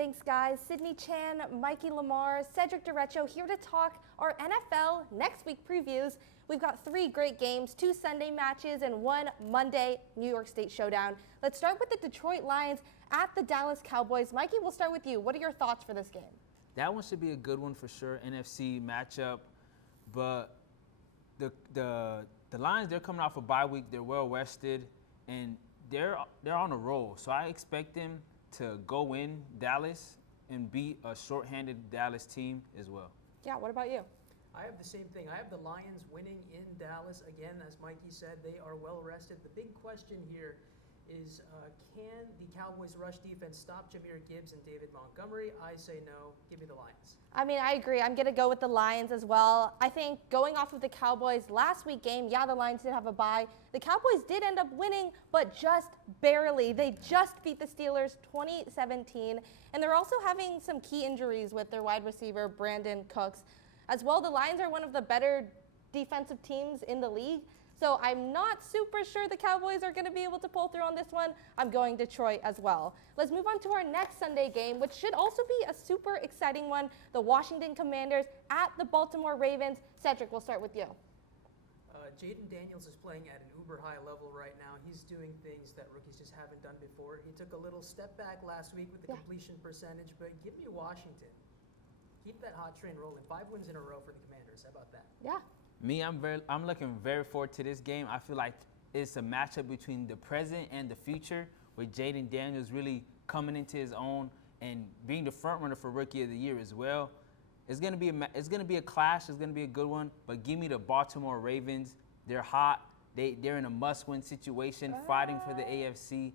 Thanks, guys. Sydney Chan, Mikey Lamar, Cedric Derecho here to talk our NFL next week previews. We've got 3 great games, 2 Sunday matches, and 1 Monday New York State showdown. Let's start with the Detroit Lions at the Dallas Cowboys. Mikey, we'll start with you. What are your thoughts for this game? That one should be a good one for sure, NFC matchup. But the Lions, they're coming off a bye week. They're well rested, and they're on a roll. So I expect them to go in Dallas and beat a shorthanded Dallas team as well. Yeah, what about you? I have the same thing. I have the Lions winning in Dallas. Again, as Mikey said, they are well rested. The big question here is can the Cowboys' rush defense stop Jahmyr Gibbs and David Montgomery? I say no. Give me the Lions. I mean, I agree. I'm going to go with the Lions as well. I think going off of the Cowboys' last week game, yeah, the Lions did have a bye. The Cowboys did end up winning, but just barely. They just beat the Steelers 20-17, and they're also having some key injuries with their wide receiver, Brandon Cooks. As well, the Lions are one of the better defensive teams in the league. So I'm not super sure the Cowboys are going to be able to pull through on this one. I'm going Detroit as well. Let's move on to our next Sunday game, which should also be a super exciting one. The Washington Commanders at the Baltimore Ravens. Cedric, we'll start with you. Jaden Daniels is playing at an uber high level right now. He's doing things that rookies just haven't done before. He took a little step back last week with the completion percentage, but give me Washington. Keep that hot train rolling. 5 wins in a row for the Commanders. How about that? Yeah. Me, I'm looking very forward to this game. I feel like it's a matchup between the present and the future, with Jaden Daniels really coming into his own and being the front runner for Rookie of the Year as well. It's gonna be a clash. It's gonna be a good one. But give me the Baltimore Ravens. They're hot. They're in a must-win situation, fighting for the AFC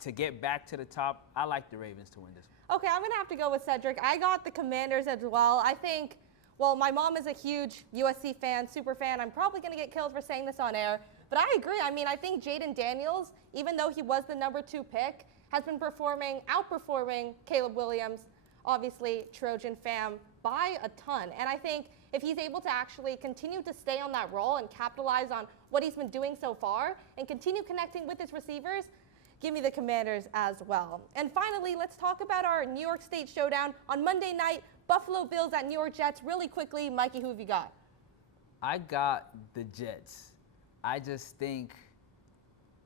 to get back to the top. I like the Ravens to win this one. Okay, I'm gonna have to go with Cedric. I got the Commanders as well. I think. Well, my mom is a huge USC fan, super fan. I'm probably going to get killed for saying this on air. But I agree. I mean, I think Jaden Daniels, even though he was the number 2 pick, has been outperforming Caleb Williams, obviously Trojan fam, by a ton. And I think if he's able to actually continue to stay on that role and capitalize on what he's been doing so far and continue connecting with his receivers, give me the Commanders as well. And finally, let's talk about our New York State showdown on Monday night. Buffalo Bills at New York Jets. Really quickly, Mikey, who have you got? I got the Jets. I just think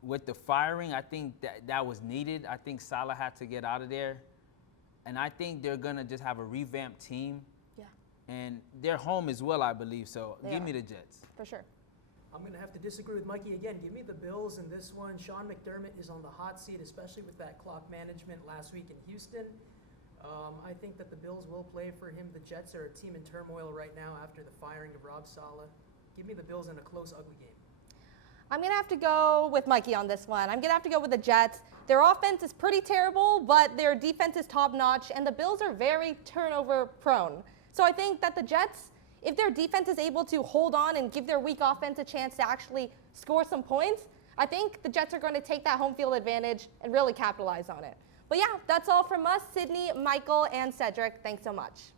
with the firing, I think that was needed. I think Salah had to get out of there. And I think they're going to just have a revamped team. Yeah. And they're home as well, I believe. So give me the Jets. For sure. I'm going to have to disagree with Mikey again. Give me the Bills in this one. Sean McDermott is on the hot seat, especially with that clock management last week in Houston. I think that the Bills will play for him. The Jets are a team in turmoil right now after the firing of Rob Saleh. Give me the Bills in a close, ugly game. I'm going to have to go with Mikey on this one. I'm going to have to go with the Jets. Their offense is pretty terrible, but their defense is top-notch, and the Bills are very turnover-prone. So I think that the Jets, if their defense is able to hold on and give their weak offense a chance to actually score some points, I think the Jets are going to take that home field advantage and really capitalize on it. But yeah, that's all from us, Sydney, Michael, and Cedric. Thanks so much.